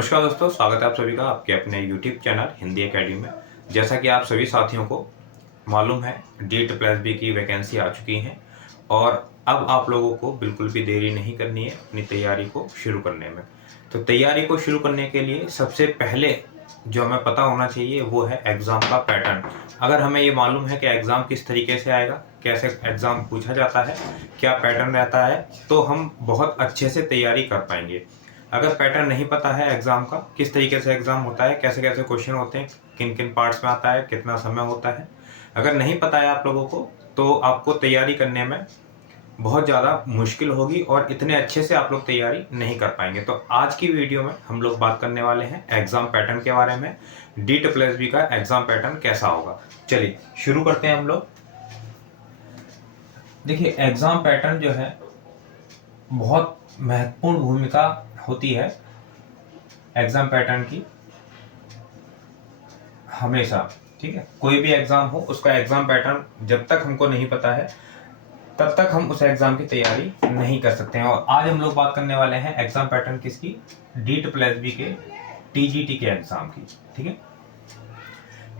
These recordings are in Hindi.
नमस्कार दोस्तों, स्वागत है आप सभी का आपके अपने YouTube चैनल हिंदी एकेडमी में। जैसा कि आप सभी साथियों को मालूम है, DEET+B की वैकेंसी आ चुकी हैं और अब आप लोगों को बिल्कुल भी देरी नहीं करनी है अपनी तैयारी को शुरू करने में। तो तैयारी को शुरू करने के लिए सबसे पहले जो हमें पता होना चाहिए वो है एग्ज़ाम का पैटर्न। अगर हमें ये मालूम है कि एग्ज़ाम किस तरीके से आएगा, कैसे एग्ज़ाम पूछा जाता है, क्या पैटर्न रहता है, तो हम बहुत अच्छे से तैयारी कर पाएंगे। अगर पैटर्न नहीं पता है एग्ज़ाम का, किस तरीके से एग्ज़ाम होता है, कैसे-कैसे क्वेश्चन होते हैं, किन-किन पार्ट्स में आता है, कितना समय होता है, अगर नहीं पता है आप लोगों को, तो आपको तैयारी करने में बहुत ज़्यादा मुश्किल होगी और इतने अच्छे से आप लोग तैयारी नहीं कर पाएँगे। तो आज की वीडियो में हम लोग बात करने वाले हैं एग्ज़ाम पैटर्न के बारे में, DEET+B का एग्ज़ाम पैटर्न कैसा होगा। चलिए, शुरू करते हैं हम लोग। देखिए, एग्ज़ाम पैटर्न जो है, बहुत महत्वपूर्ण भूमिका होती है एग्ज़ाम पैटर्न की हमेशा। ठीक है, कोई भी एग्ज़ाम हो उसका एग्ज़ाम पैटर्न जब तक हमको नहीं पता है तब तक हम उस एग्ज़ाम की तैयारी नहीं कर सकते हैं। और आज हम लोग बात करने वाले हैं एग्ज़ाम पैटर्न किसकी, DEET+B के TGT के एग्ज़ाम की। ठीक है,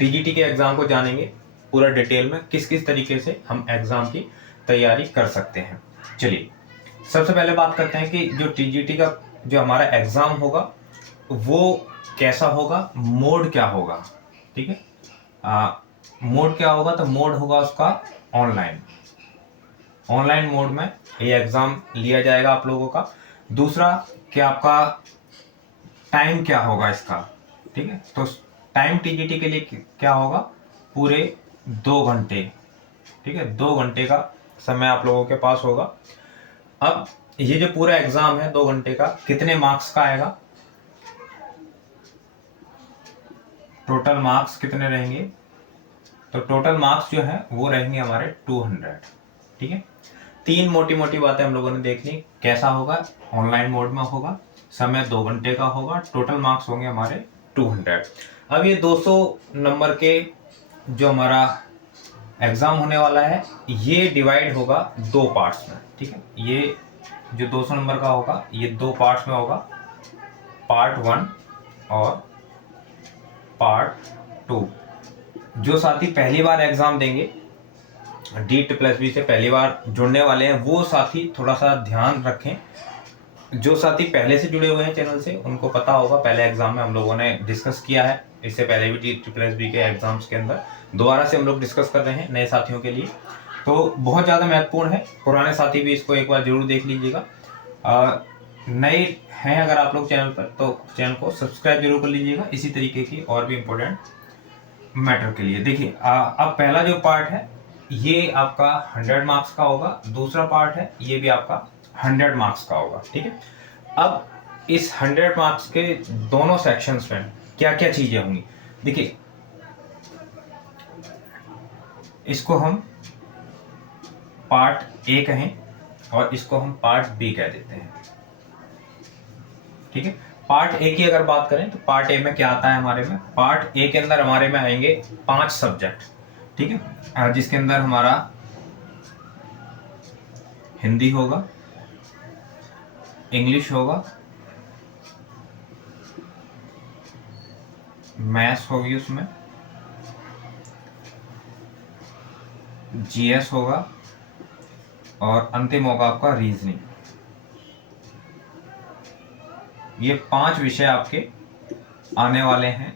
TGT के एग्ज़ाम को जानेंगे पूरा डिटेल में किस किस तरीके से हम एग्ज़ाम की तैयारी कर सकते हैं। चलिए, सबसे पहले बात करते हैं कि जो TGT का जो हमारा एग्ज़ाम होगा वो कैसा होगा, मोड क्या होगा। ठीक है, मोड क्या होगा, तो मोड होगा उसका ऑनलाइन। ऑनलाइन मोड में ये एग्ज़ाम लिया जाएगा आप लोगों का। दूसरा कि आपका टाइम क्या होगा इसका। ठीक है, तो टाइम TGT के लिए क्या होगा, पूरे 2 घंटे। ठीक है, 2 घंटे का समय आप लोगों के पास होगा। अब ये जो पूरा एग्ज़ाम है 2 घंटे का, कितने मार्क्स का आएगा, टोटल मार्क्स कितने रहेंगे, तो टोटल मार्क्स जो है वो रहेंगे हमारे 200। ठीक है, तीन मोटी मोटी बातें हम लोगों ने देख ली। कैसा होगा, ऑनलाइन मोड में होगा, समय 2 घंटे का होगा, टोटल मार्क्स होंगे हमारे 200। अब ये 200 नंबर के जो हमारा एग्ज़ाम होने वाला है ये डिवाइड होगा 2 पार्ट्स में। ठीक है, ये जो 200 नंबर का होगा ये 2 पार्ट्स में होगा, पार्ट 1 और पार्ट 2। जो साथी पहली बार एग्ज़ाम देंगे, DEET+B से पहली बार जुड़ने वाले हैं, वो साथी थोड़ा सा ध्यान रखें। जो साथी पहले से जुड़े हुए हैं चैनल से उनको पता होगा, पहले एग्जाम में हम लोगों ने डिस्कस किया है, इससे पहले भी DEET+B के एग्जाम्स के अंदर दोबारा से हम लोग डिस्कस कर रहे हैं नए साथियों के लिए। तो बहुत ज़्यादा महत्वपूर्ण है, पुराने साथी भी इसको एक बार जरूर देख लीजिएगा। नए हैं अगर आप लोग चैनल पर, तो चैनल को सब्सक्राइब जरूर कर लीजिएगा इसी तरीके की और भी इम्पोर्टेंट मैटर के लिए। देखिए, अब पहला जो पार्ट है ये आपका 100 मार्क्स का होगा, दूसरा पार्ट है ये भी आपका 100 मार्क्स का होगा। ठीक है, अब इस 100 मार्क्स के दोनों सेक्शंस में क्या क्या चीजें होंगी, देखिए इसको हम पार्ट ए कहें और इसको हम पार्ट बी कह देते हैं। ठीक है, पार्ट ए की अगर बात करें तो पार्ट ए में क्या आता है हमारे में, पार्ट ए के अंदर हमारे में आएंगे 5 सब्जेक्ट। ठीक है, जिसके अंदर हमारा हिंदी होगा, इंग्लिश होगा, मैथ्स होगी, उसमें जीएस होगा और अंतिम होगा आपका रीजनिंग। ये 5 विषय आपके आने वाले हैं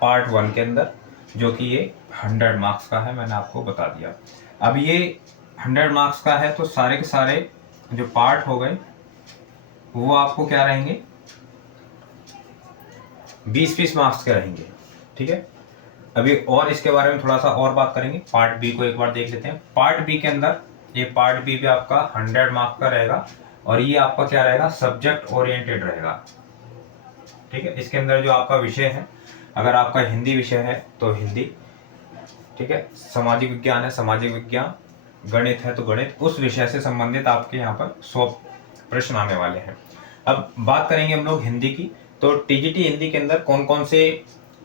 पार्ट 1 के अंदर, जो कि ये 100 मार्क्स का है, मैंने आपको बता दिया। अब ये 100 मार्क्स का है तो सारे के सारे जो पार्ट हो गए वो आपको क्या रहेंगे, 20-20 मार्क्स के रहेंगे। ठीक है, अभी और इसके बारे में थोड़ा सा और बात करेंगे। पार्ट बी को एक बार देख लेते हैं। पार्ट बी के अंदर ये पार्ट बी भी आपका 100 मार्क्स का रहेगा और ये आपका क्या रहेगा, सब्जेक्ट ओरिएंटेड रहेगा। ठीक है, इसके अंदर जो आपका विषय है, अगर आपका हिंदी विषय है तो हिंदी, ठीक है, सामाजिक विज्ञान है सामाजिक विज्ञान, गणित है तो गणित, उस विषय से संबंधित आपके यहाँ पर 100 प्रश्न आने वाले हैं। अब बात करेंगे हम लोग हिंदी की, तो TGT हिंदी के अंदर कौन कौन से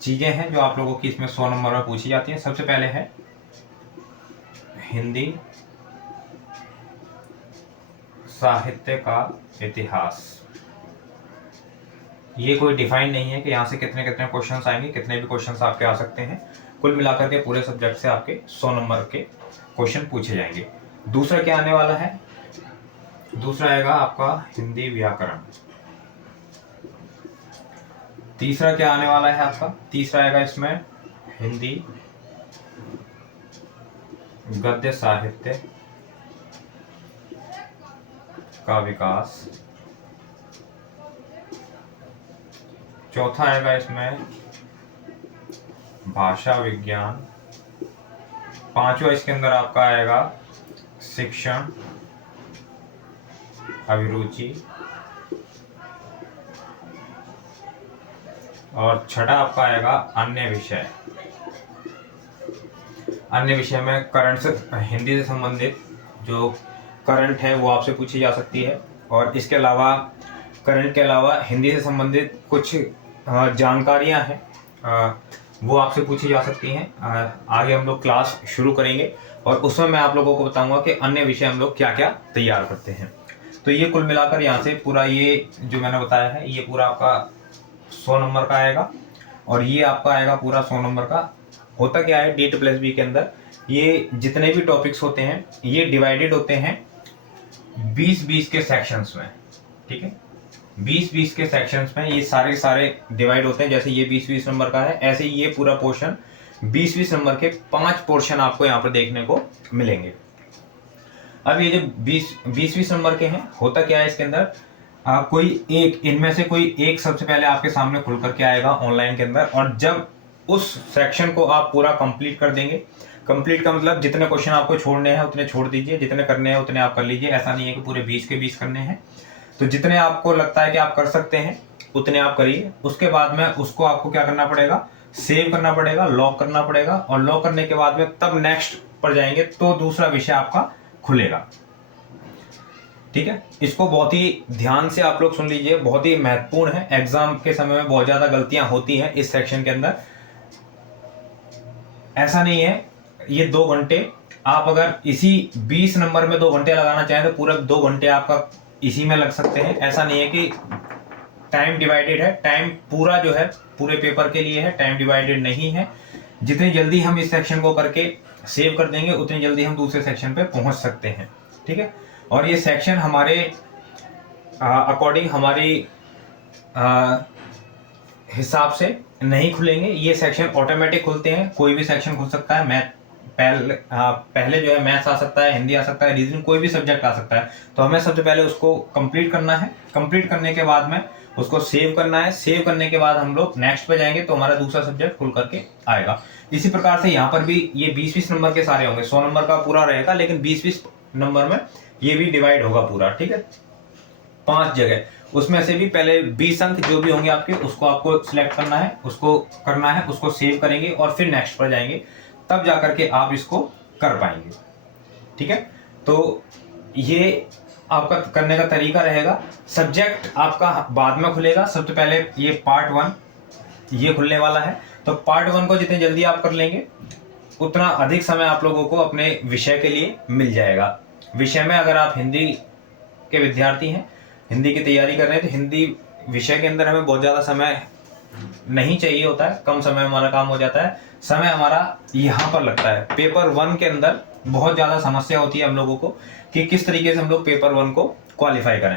चीजें हैं जो आप लोगों की इसमें 100 नंबर में पूछी जाती हैं। सबसे पहले है हिंदी साहित्य का इतिहास। ये कोई डिफाइन नहीं है कि यहाँ से कितने कितने क्वेश्चंस आएंगे, कितने भी क्वेश्चंस आपके आ सकते हैं। कुल मिलाकर के पूरे सब्जेक्ट से आपके 100 नंबर के क्वेश्चन पूछे जाएंगे। दूसरा क्या आने वाला है, दूसरा आएगा आपका हिंदी व्याकरण। तीसरा क्या आने वाला है आपका, तीसरा आएगा इसमें हिंदी गद्य साहित्य का विकास। चौथा आएगा इसमें भाषा विज्ञान। पांचवा इसके अंदर आपका आएगा शिक्षण अभिरुचि। और छठा आपका आएगा अन्य विषय। अन्य विषय में करंट से, हिंदी से संबंधित जो करंट है वो आपसे पूछी जा सकती है, और इसके अलावा करंट के अलावा हिंदी से संबंधित कुछ जानकारियां हैं वो आपसे पूछी जा सकती हैं। आगे हम लोग क्लास शुरू करेंगे और उसमें मैं आप लोगों को बताऊंगा कि अन्य विषय हम लोग क्या क्या तैयार करते हैं। तो ये कुल मिलाकर यहाँ से पूरा ये जो मैंने बताया है ये पूरा आपका 100 नंबर का आएगा, और ये आपका आएगा पूरा 100 नंबर का। होता क्या है DEET+B के अंदर ये जितने भी टॉपिक्स होते हैं ये डिवाइडेड होते हैं 20-20 के सेक्शंस में, ठीक है। 20-20 के सेक्शंस में ये सारे डिवाइड होते हैं। जैसे ये 20-20 नंबर का है, ऐसे ही ये पूरा पोर्शन 20-20 नंबर के 5 पोर्शन आपको यहाँ पर देखने को मिलेंगे। अब ये जो 20-20 नंबर के हैं, होता क्या है इसके अंदर कोई एक इनमें से कोई एक सबसे पहले आपके सामने खुल करके आएगा ऑनलाइन के अंदर, और जब उस सेक्शन को आप पूरा कंप्लीट कर देंगे, कंप्लीट का मतलब जितने क्वेश्चन आपको छोड़ने हैं उतने छोड़ दीजिए, जितने करने हैं उतने आप कर लीजिए। ऐसा नहीं है कि पूरे 20 के 20 करने हैं, तो जितने आपको लगता है कि आप कर सकते हैं उतने आप करिए। उसके बाद में उसको आपको क्या करना पड़ेगा, सेव करना पड़ेगा, लॉक करना पड़ेगा, और लॉक करने के बाद में तब नेक्स्ट पर जाएंगे तो दूसरा विषय आपका खुलेगा, ठीक है। इसको बहुत ही ध्यान से आप लोग सुन लीजिए, बहुत ही महत्वपूर्ण है। एग्जाम के समय में बहुत ज्यादा गलतियां होती हैं इस सेक्शन के अंदर। ऐसा नहीं है ये 2 घंटे आप अगर इसी 20 नंबर में 2 घंटे लगाना चाहें तो पूरा 2 घंटे आपका इसी में लग सकते हैं। ऐसा नहीं है कि टाइम डिवाइडेड है, टाइम पूरा जो है पूरे पेपर के लिए है, टाइम डिवाइडेड नहीं है। जितनी जल्दी हम इस सेक्शन को करके सेव कर देंगे उतनी जल्दी हम दूसरे सेक्शन पे पहुंच सकते हैं, ठीक है। और ये सेक्शन हमारे अकॉर्डिंग हमारी हिसाब से नहीं खुलेंगे। ये सेक्शन ऑटोमेटिक खुलते हैं, कोई भी सेक्शन खुल सकता है। मैथ पहले जो है मैथ्स आ सकता है, हिंदी आ सकता है, रीजनिंग, कोई भी सब्जेक्ट आ सकता है। तो हमें सबसे पहले उसको कंप्लीट करना है। कंप्लीट करने के बाद में उसको सेव करना है। सेव करने के बाद हम लोग नेक्स्ट पे जाएंगे तो हमारा दूसरा सब्जेक्ट खुल करके आएगा। इसी प्रकार से यहाँ पर भी ये 20-20 नंबर के सारे होंगे। 100 नंबर का पूरा रहेगा, लेकिन 20-20 नंबर में ये भी डिवाइड होगा पूरा, ठीक है। 5 जगह, उसमें से भी पहले 20 अंक जो भी होंगे आपके उसको आपको सिलेक्ट करना है, उसको करना है, उसको सेव करेंगे और फिर नेक्स्ट पर जाएंगे, तब जाकर के आप इसको कर पाएंगे, ठीक है। तो ये आपका करने का तरीका रहेगा। सब्जेक्ट आपका बाद में खुलेगा। सबसे पहले ये पार्ट 1 ये खुलने वाला है, तो पार्ट 1 को जितनी जल्दी आप कर लेंगे उतना अधिक समय आप लोगों को अपने विषय के लिए मिल जाएगा। विषय में अगर आप हिंदी के विद्यार्थी हैं, हिंदी की तैयारी कर रहे हैं, तो हिंदी विषय के अंदर हमें बहुत ज़्यादा समय नहीं चाहिए होता है, कम समय में हमारा काम हो जाता है। समय हमारा यहाँ पर लगता है। पेपर 1 के अंदर बहुत ज़्यादा समस्या होती है हम लोगों को कि किस तरीके से हम लोग पेपर 1 को क्वालिफाई करें।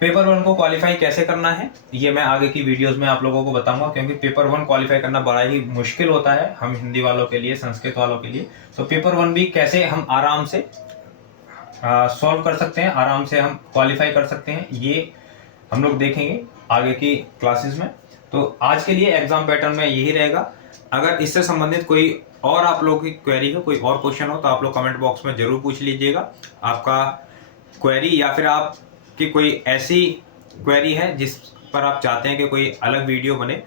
पेपर 1 को क्वालिफाई कैसे करना है ये मैं आगे की वीडियोस में आप लोगों को बताऊंगा, क्योंकि पेपर 1 क्वालिफाई करना बड़ा ही मुश्किल होता है हम हिंदी वालों के लिए, संस्कृत वालों के लिए। तो पेपर 1 भी कैसे हम आराम से सॉल्व कर सकते हैं, आराम से हम क्वालिफाई कर सकते हैं, ये हम लोग देखेंगे आगे की क्लासेस में। तो आज के लिए एग्जाम पैटर्न में यही रहेगा। अगर इससे संबंधित कोई और आप लोगों की क्वेरी हो, कोई और क्वेश्चन हो, तो आप लोग कमेंट बॉक्स में जरूर पूछ लीजिएगा आपका क्वेरी, या फिर आपकी कोई ऐसी क्वेरी है जिस पर आप चाहते हैं कि कोई अलग वीडियो बने,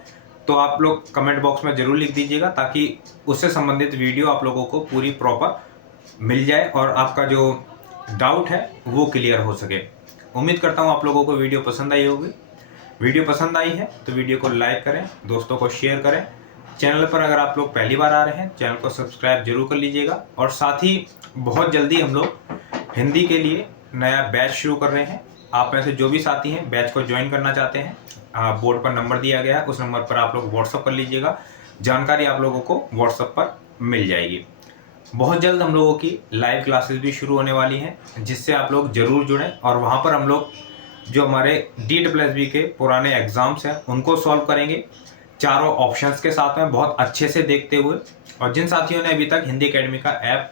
तो आप लोग कमेंट बॉक्स में जरूर लिख दीजिएगा, ताकि उससे संबंधित वीडियो आप लोगों को पूरी प्रॉपर मिल जाए और आपका जो डाउट है वो क्लियर हो सके। उम्मीद करता हूँ आप लोगों को वीडियो पसंद आई होगी। वीडियो पसंद आई है तो वीडियो को लाइक करें, दोस्तों को शेयर करें। चैनल पर अगर आप लोग पहली बार आ रहे हैं, चैनल को सब्सक्राइब जरूर कर लीजिएगा। और साथ ही बहुत जल्दी हम लोग हिंदी के लिए नया बैच शुरू कर रहे हैं, आप में से जो भी साथी हैं बैच को ज्वाइन करना चाहते हैं, बोर्ड पर नंबर दिया गया है, उस नंबर पर आप लोग व्हाट्सअप कर लीजिएगा। जानकारी आप लोगों को व्हाट्सअप पर मिल जाएगी। बहुत जल्द हम लोगों की लाइव क्लासेस भी शुरू होने वाली हैं, जिससे आप लोग जरूर जुड़ें। और वहाँ पर हम लोग जो हमारे DSSB के पुराने एग्जाम्स हैं उनको सॉल्व करेंगे, चारों ऑप्शंस के साथ में बहुत अच्छे से देखते हुए। और जिन साथियों ने अभी तक हिंदी एकेडमी का ऐप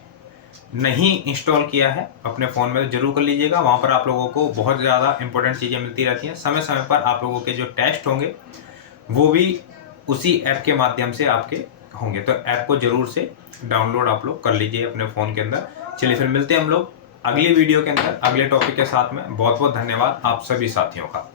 नहीं इंस्टॉल किया है अपने फ़ोन में, तो जरूर कर लीजिएगा। वहाँ पर आप लोगों को बहुत ज़्यादा इंपॉर्टेंट चीज़ें मिलती रहती हैं। समय समय पर आप लोगों के जो टेस्ट होंगे वो भी उसी ऐप के माध्यम से आपके होंगे, तो ऐप को जरूर से डाउनलोड आप लोग कर लीजिए अपने फ़ोन के अंदर। चलिए फिर मिलते हैं हम लोग अगली वीडियो के अंदर अगले टॉपिक के साथ में। बहुत बहुत धन्यवाद आप सभी साथियों का।